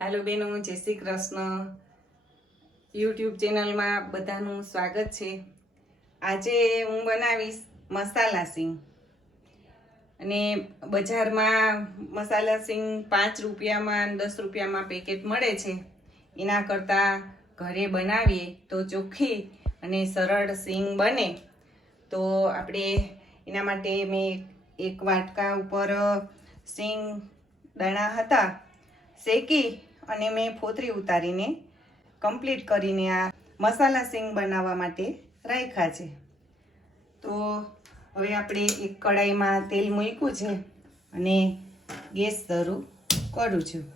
હાલો બેનો, જય શ્રી કૃષ્ણ. યુટ્યુબ ચેનલમાં બધાનું સ્વાગત છે. આજે હું બનાવીશ મસાલા સિંગ. અને બજારમાં મસાલા સિંગ 5 રૂપિયામાં 10 રૂપિયામાં પેકેટ મળે છે. એના કરતાં ઘરે બનાવીએ તો ચોખ્ખી અને સરળ સિંગ બને. તો આપણે એના માટે મેં એક વાટકા ઉપર સિંગ દાણા હતા શેકી અને મેં ફોતરી ઉતારીને કમ્પ્લીટ કરીને આ મસાલા સિંગ બનાવવા માટે રાખ્યા છે. તો હવે આપણે એક કડાઈમાં તેલ મૂક્યું છે અને ગેસ શરૂ કરું છું.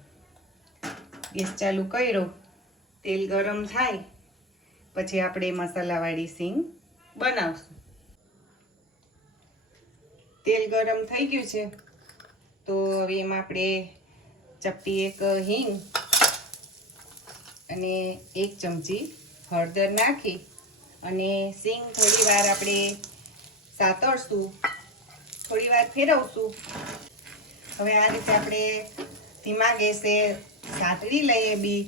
ગેસ ચાલુ કર્યો, તેલ ગરમ થાય પછી આપણે મસાલાવાળી સિંગ બનાવશું. તેલ ગરમ થઈ ગયું છે તો હવે એમાં આપણે ચપટી એક હિંગ અને 1 ચમચી હળદર નાખી અને સિંગ થોડી વાર આપણે સાતળશું, થોડી વાર ફેરવશું. હવે આ રીતે આપણે ધીમા ગેસે સાતળી લઈએ બી.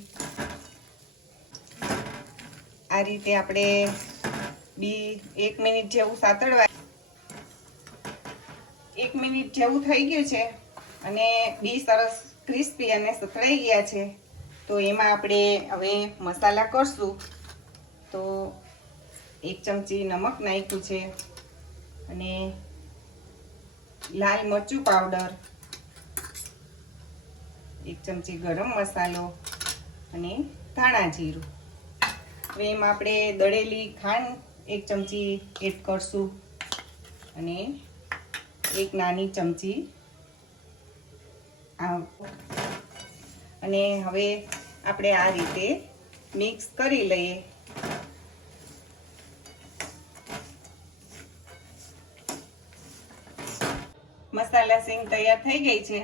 આ રીતે આપણે બી 1 મિનિટ જેવું સાતળવા. 1 મિનિટ જેવું થઈ ગયું છે અને બી સરસ ક્રિસ્પી અને સતળાઈ ગયા છે. તો એમાં આપણે હવે મસાલા કરશું. તો 1 ચમચી નમક નાખ્યું છે અને લાલ મરચું પાવડર, 1 ચમચી ગરમ મસાલો અને ધાણા જીરું. હવે એમાં આપણે દળેલી ખાંડ 1 ચમચી એડ કરશું અને 1 નાની ચમચી અને હવે આપણે આ રીતે મિક્સ કરી લઈએ. મસાલા સિંગ તૈયાર થઈ ગઈ છે.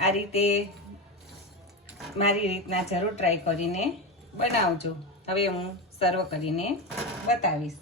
આ રીતે મારી રીતના જરૂર ટ્રાય કરીને બનાવજો. હવે હું સર્વ કરીને બતાવીશ.